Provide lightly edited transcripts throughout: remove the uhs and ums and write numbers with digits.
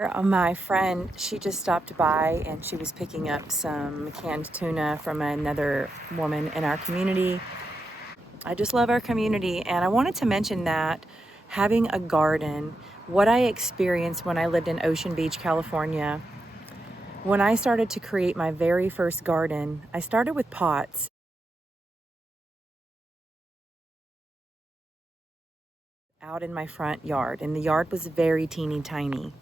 My friend, she just stopped by and she was picking up some canned tuna from another woman in our community. I just love our community, and I wanted to mention that having a garden, what I experienced when I lived in Ocean Beach, California, when I started to create my very first garden, I started with pots out in my front yard, and the yard was very teeny tiny.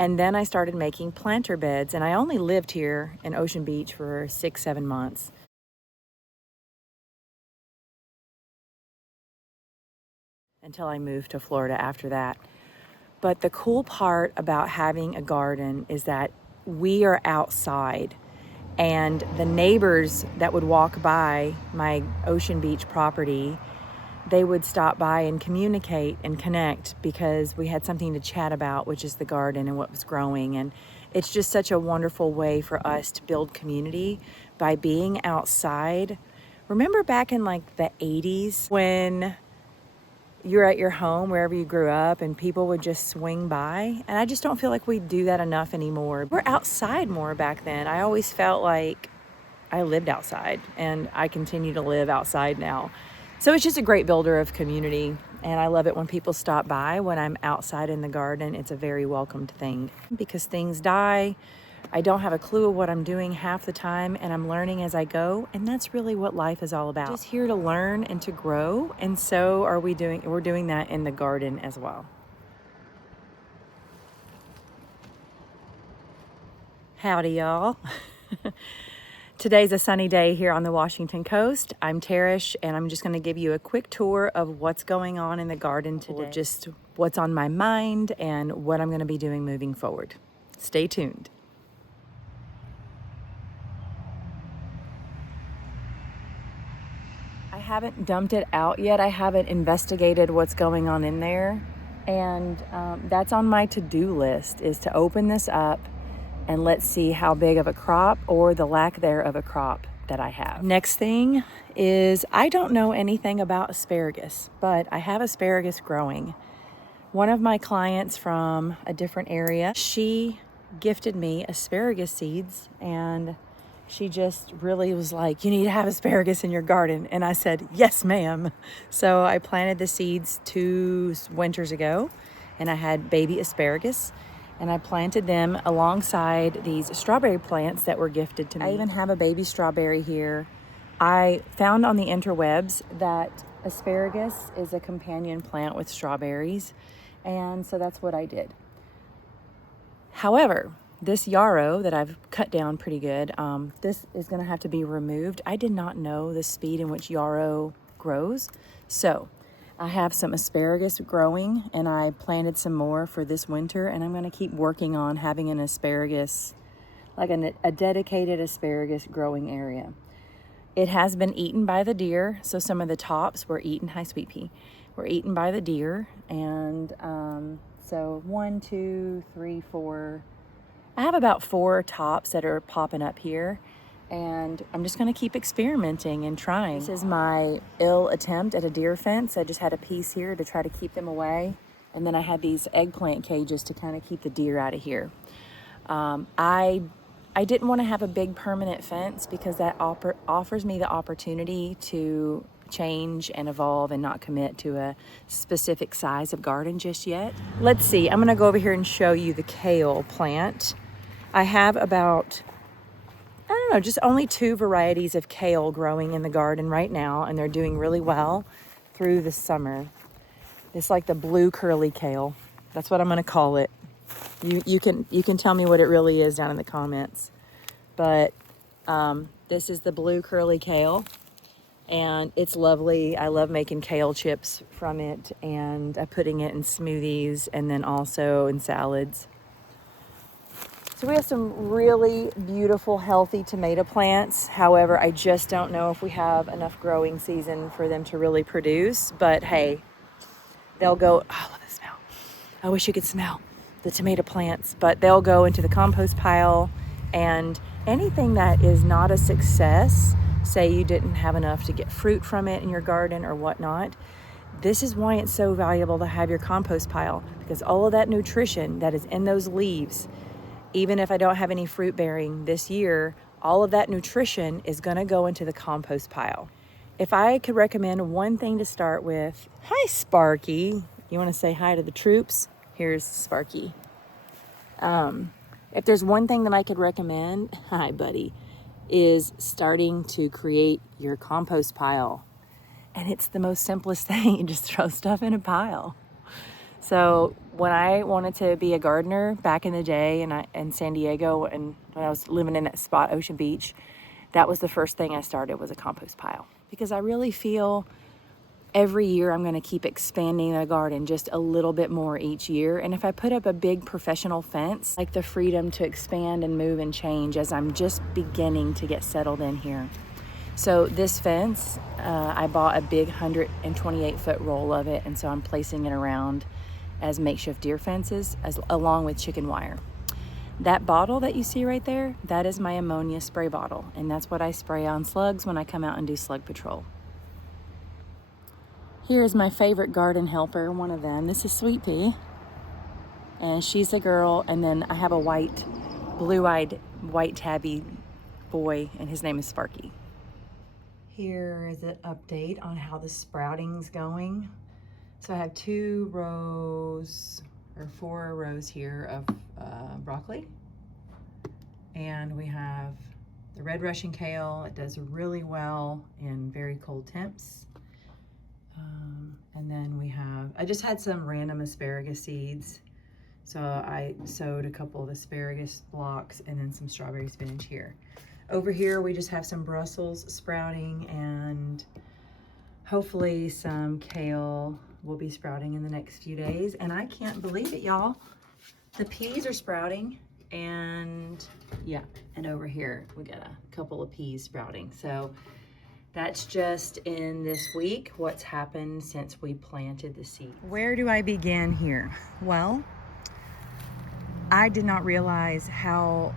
And then I started making planter beds, and I only lived here in Ocean Beach for 6-7 months. Until I moved to Florida after that. But the cool part about having a garden is that we are outside, and the neighbors that would walk by my Ocean Beach property, they would stop by and communicate and connect because we had something to chat about, which is the garden and what was growing. And it's just such a wonderful way for us to build community by being outside. Remember back in like the 80s when you're at your home, wherever you grew up, and people would just swing by? And I just don't feel like we do that enough anymore. We're outside more back then. I always felt like I lived outside, and I continue to live outside now. So it's just a great builder of community, and I love it when people stop by when I'm outside in the garden. It's a very welcomed thing because things die. I don't have a clue of what I'm doing half the time, and I'm learning as I go, and that's really what life is all about. Just here to learn and to grow, and so we're doing that in the garden as well. Howdy, y'all. Today's a sunny day here on the Washington coast. I'm Tarish, and I'm just going to give you a quick tour of what's going on in the garden today. Just what's on my mind and what I'm going to be doing moving forward. Stay tuned. I haven't dumped it out yet. I haven't investigated what's going on in there. And that's on my to-do list, is to open this up and let's see how big of a crop or the lack there of a crop that I have. Next thing is, I don't know anything about asparagus, but I have asparagus growing. One of my clients from a different area, she gifted me asparagus seeds, and she just really was like, you need to have asparagus in your garden. And I said, yes, ma'am. So I planted the seeds 2 winters ago, and I had baby asparagus, and I planted them alongside these strawberry plants that were gifted to me. I even have a baby strawberry here. I found on the interwebs that asparagus is a companion plant with strawberries, and so that's what I did. However, this yarrow that I've cut down pretty good, this is going to have to be removed. I did not know the speed in which yarrow grows. So I have some asparagus growing, and I planted some more for this winter, and I'm going to keep working on having an asparagus, like a dedicated asparagus growing area. It has been eaten by the deer, so some of the tops were eaten, hi sweet pea, were eaten by the deer. And so 1, 2, 3, 4, I have about 4 tops that are popping up here, and I'm just going to keep experimenting and trying. This is my ill attempt at a deer fence. I just had a piece here to try to keep them away, and then I had these eggplant cages to kind of keep the deer out of here. I didn't want to have a big permanent fence because that offers me the opportunity to change and evolve and not commit to a specific size of garden just yet. Let's see, I'm going to go over here and show you the kale plant. I have about, I don't know, just only 2 varieties of kale growing in the garden right now, and they're doing really well through the summer. It's like the blue curly kale. That's what I'm going to call it. You can tell me what it really is down in the comments. But this is the blue curly kale, and it's lovely. I love making kale chips from it, and putting it in smoothies and then also in salads. So we have some really beautiful, healthy tomato plants. However, I just don't know if we have enough growing season for them to really produce. But hey, they'll go, oh, look at the smell. I wish you could smell the tomato plants, but they'll go into the compost pile. And anything that is not a success, say you didn't have enough to get fruit from it in your garden or whatnot, This is why it's so valuable to have your compost pile, because all of that nutrition that is in those leaves, even if I don't have any fruit bearing this year, all of that nutrition is going to go into the compost pile. If I could recommend one thing to start with, hi Sparky. You want to say hi to the troops? Here's Sparky. If there's one thing that I could recommend, hi buddy, is starting to create your compost pile. And it's the most simplest thing. You just throw stuff in a pile. So when I wanted to be a gardener back in the day in San Diego, and when I was living in that spot, Ocean Beach, that was the first thing I started, was a compost pile. Because I really feel every year I'm going to keep expanding the garden just a little bit more each year. And if I put up a big professional fence, like the freedom to expand and move and change as I'm just beginning to get settled in here. So this fence, I bought a big 128-foot roll of it, and so I'm placing it around as makeshift deer fences, along with chicken wire. That bottle that you see right there, that is my ammonia spray bottle, and that's what I spray on slugs when I come out and do slug patrol. Here is my favorite garden helper, one of them. This is Sweet Pea, and she's a girl, and then I have a blue-eyed, white tabby boy, and his name is Sparky. Here is an update on how the sprouting's going. So I have 4 rows here of broccoli. And we have the red Russian kale. It does really well in very cold temps. And then I just had some random asparagus seeds. So I sowed a couple of asparagus blocks and then some strawberry spinach here. Over here, we just have some Brussels sprouting, and hopefully some kale will be sprouting in the next few days. And I can't believe it, y'all. The peas are sprouting, and yeah, and over here, we got a couple of peas sprouting. So that's just in this week, what's happened since we planted the seed. Where do I begin here? Well, I did not realize how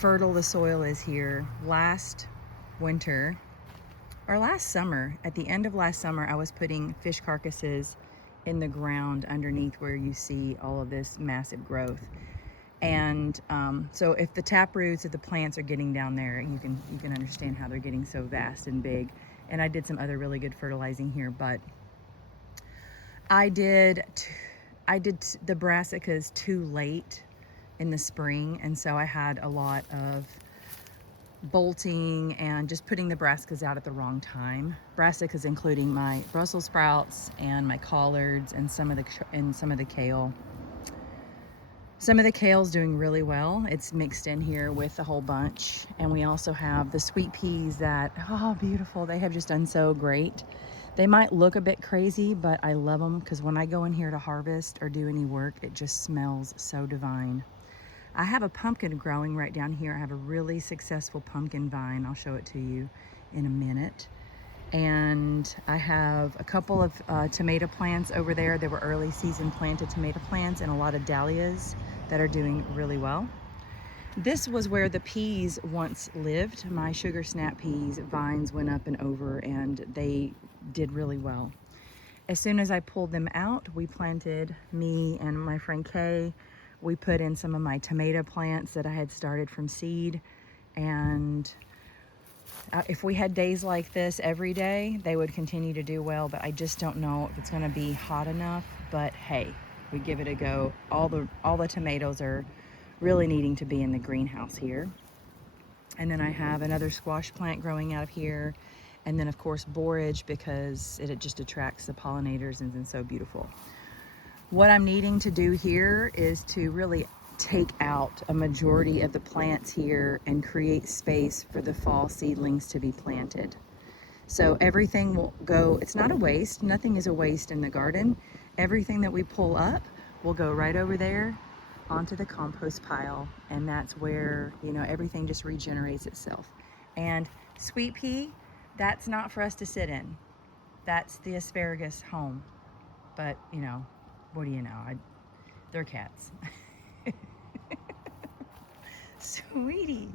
fertile the soil is here. Last winter, or last summer, at the end of last summer, I was putting fish carcasses in the ground underneath where you see all of this massive growth. And so if the tap roots of the plants are getting down there, you can understand how they're getting so vast and big. And I did some other really good fertilizing here, but I did the brassicas too late in the spring, and so I had a lot of bolting and just putting the brassicas out at the wrong time. Brassicas including my Brussels sprouts and my collards and some of the kale. Some of the kale's doing really well. It's mixed in here with a whole bunch. And we also have the sweet peas that, oh, beautiful. They have just done so great. They might look a bit crazy, but I love them because when I go in here to harvest or do any work, it just smells so divine. I have a pumpkin growing right down here. I have a really successful pumpkin vine. I'll show it to you in a minute. And I have a couple of tomato plants over there. They were early season planted tomato plants, and a lot of dahlias that are doing really well. This was where the peas once lived. My sugar snap peas vines went up and over, and they did really well. As soon as I pulled them out, we planted, me and my friend Kay, we put in some of my tomato plants that I had started from seed. And if we had days like this every day, they would continue to do well, but I just don't know if it's gonna be hot enough. But hey, we give it a go. All the tomatoes are really needing to be in the greenhouse here. And then I have another squash plant growing out of here. And then of course borage, because it just attracts the pollinators and is so beautiful. What I'm needing to do here is to really take out a majority of the plants here and create space for the fall seedlings to be planted. So everything will go, it's not a waste, nothing is a waste in the garden. Everything that we pull up will go right over there onto the compost pile, and that's where, you know, everything just regenerates itself. And sweet pea, that's not for us to sit in. That's the asparagus home. But, you know, what do you know? They're cats. Sweetie.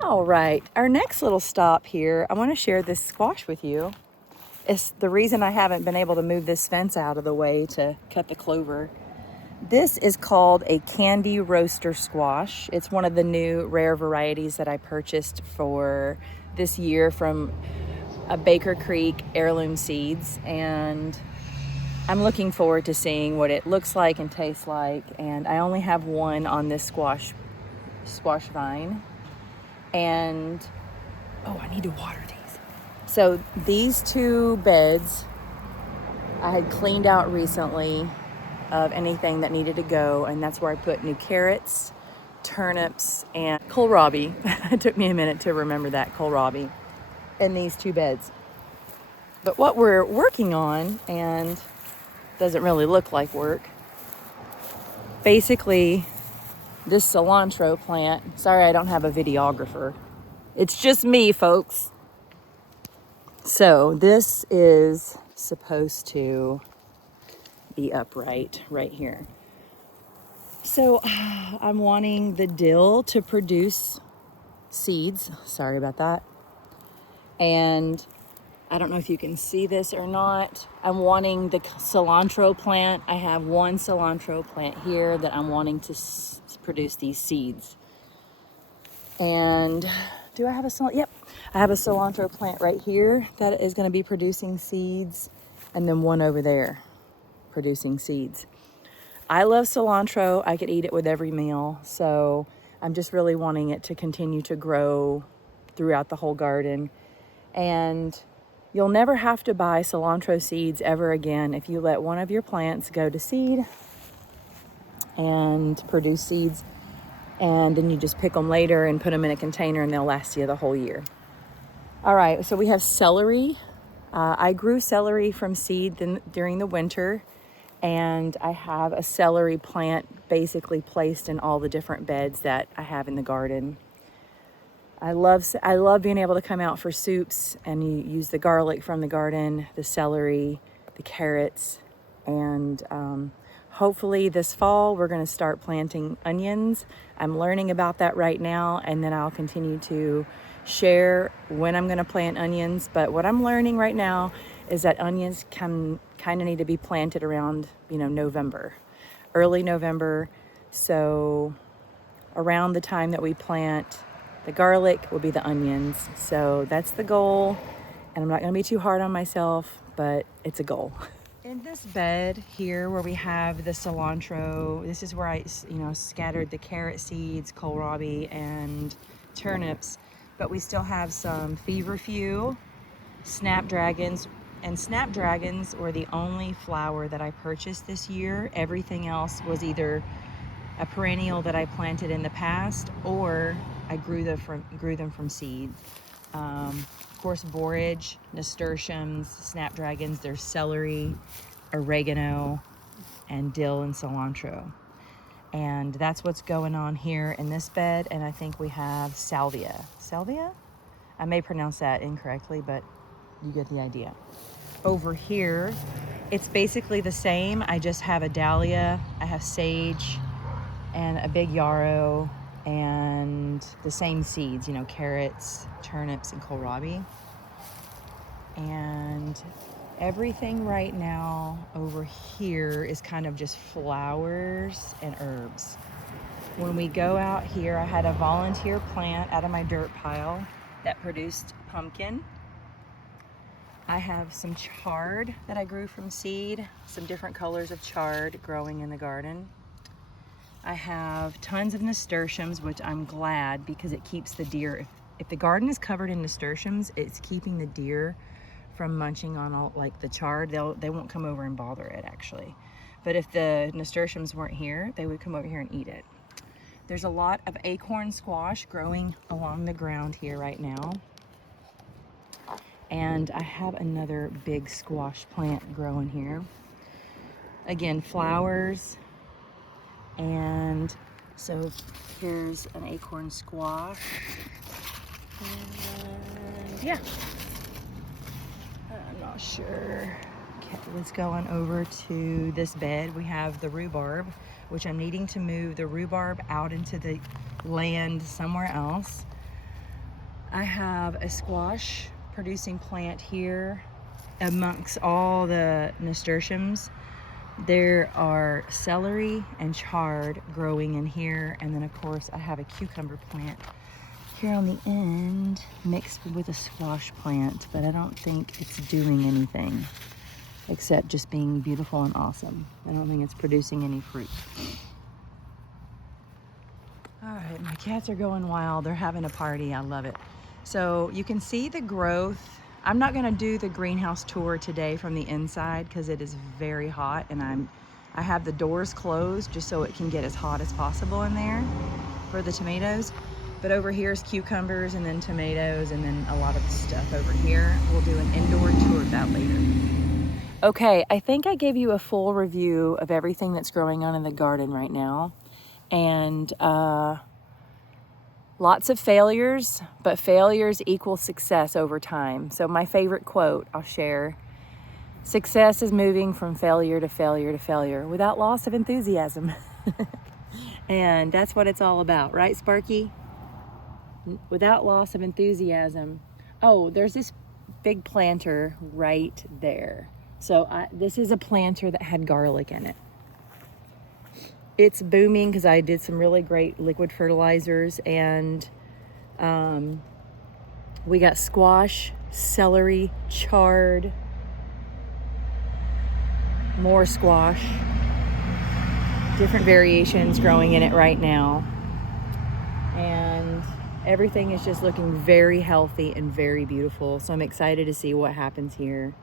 All right, our next little stop here, I want to share this squash with you. it's the reason I haven't been able to move this fence out of the way to cut the clover. This is called a candy roaster squash. It's one of the new rare varieties that I purchased for this year from a Baker Creek Heirloom Seeds, and I'm looking forward to seeing what it looks like and tastes like. And I only have one on this squash vine, and oh, I need to water these. So these two beds I had cleaned out recently of anything that needed to go, and that's where I put new carrots, turnips, and kohlrabi. It took me a minute to remember that, kohlrabi, in these two beds. But what we're working on, and doesn't really look like work, basically this cilantro plant. Sorry, I don't have a videographer. It's just me, folks. So this is supposed to be upright right here. So I'm wanting the dill to produce seeds. Sorry about that. And I don't know if you can see this or not. I'm wanting the cilantro plant. I have one cilantro plant here that I'm wanting to produce these seeds. And do I have a cilantro? Yep. I have a cilantro plant right here that is going to be producing seeds, and then one over there producing seeds. I love cilantro. I could eat it with every meal. So I'm just really wanting it to continue to grow throughout the whole garden. And you'll never have to buy cilantro seeds ever again if you let one of your plants go to seed and produce seeds. And then you just pick them later and put them in a container, and they'll last you the whole year. All right, so we have celery. I grew celery from seed during the winter, and I have a celery plant basically placed in all the different beds that I have in the garden. I love being able to come out for soups and you use the garlic from the garden, the celery, the carrots, and hopefully this fall we're going to start planting onions. I'm learning about that right now, and then I'll continue to share when I'm going to plant onions. But what I'm learning right now is that onions can kind of need to be planted around, November, early November. So around the time that we plant the garlic will be the onions. So that's the goal. And I'm not going to be too hard on myself, but it's a goal. In this bed here where we have the cilantro, this is where I, scattered the carrot seeds, kohlrabi, and turnips. But we still have some feverfew, snapdragons, and snapdragons were the only flower that I purchased this year. Everything else was either a perennial that I planted in the past, or I grew them from seed. Of course, borage, nasturtiums, snapdragons, there's celery, oregano, and dill and cilantro. And that's what's going on here in this bed. And I think we have salvia. Salvia? I may pronounce that incorrectly, but you get the idea. Over here, it's basically the same. I just have a dahlia, I have sage, and a big yarrow, and the same seeds, carrots, turnips, and kohlrabi. And everything right now over here is kind of just flowers and herbs. When we go out here, I had a volunteer plant out of my dirt pile that produced pumpkin. I have some chard that I grew from seed, some different colors of chard growing in the garden. I have tons of nasturtiums, which I'm glad because it keeps the deer. If the garden is covered in nasturtiums, it's keeping the deer from munching on all like the chard. They won't come over and bother it actually. But if the nasturtiums weren't here, they would come over here and eat it. There's a lot of acorn squash growing along the ground here right now. And I have another big squash plant growing here. Again, flowers. And so here's an acorn squash. And yeah, I'm not sure. Okay, let's go on over to this bed. We have the rhubarb, which I'm needing to move the rhubarb out into the land somewhere else. I have a squash producing plant here. amongst all the nasturtiums, there are celery and chard growing in here. And then of course I have a cucumber plant here on the end mixed with a squash plant, but I don't think it's doing anything except just being beautiful and awesome. I don't think it's producing any fruit. All right, my cats are going wild. They're having a party. I love it. So you can see the growth. I'm not gonna do the greenhouse tour today from the inside because it is very hot, and I have the doors closed just so it can get as hot as possible in there for the tomatoes. But over here is cucumbers and then tomatoes and then a lot of stuff over here. We'll do an indoor tour of that later. Okay, I think I gave you a full review of everything that's growing on in the garden right now. And lots of failures, but failures equal success over time. So my favorite quote I'll share: success is moving from failure to failure to failure without loss of enthusiasm. And that's what it's all about, right, Sparky? Without loss of enthusiasm. Oh, there's this big planter right there. So this is a planter that had garlic in it. It's booming because I did some really great liquid fertilizers, and we got squash, celery, chard, more squash, different variations growing in it right now. And everything is just looking very healthy and very beautiful. So I'm excited to see what happens here.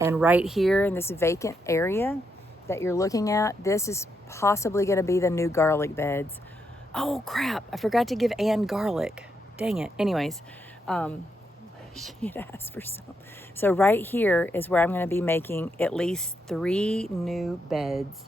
And right here in this vacant area that you're looking at, this is possibly going to be the new garlic beds. Oh crap, I forgot to give Ann garlic. Dang it. Anyways, she had asked for some. So right here is where I'm going to be making at least 3 new beds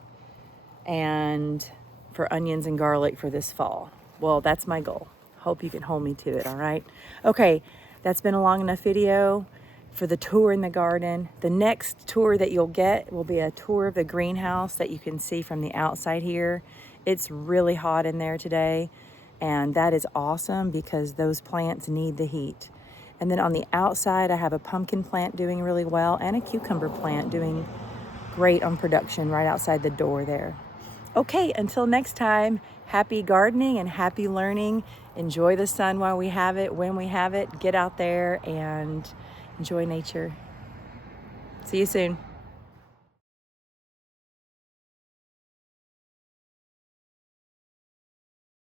and for onions and garlic for this fall. Well, that's my goal. Hope you can hold me to it, all right? Okay, that's been a long enough video for the tour in the garden. The next tour that you'll get will be a tour of the greenhouse that you can see from the outside here. It's really hot in there today, and that is awesome because those plants need the heat. And then on the outside, I have a pumpkin plant doing really well and a cucumber plant doing great on production right outside the door there. Okay, until next time, happy gardening and happy learning. Enjoy the sun while we have it, when we have it. Get out there and enjoy nature. See you soon.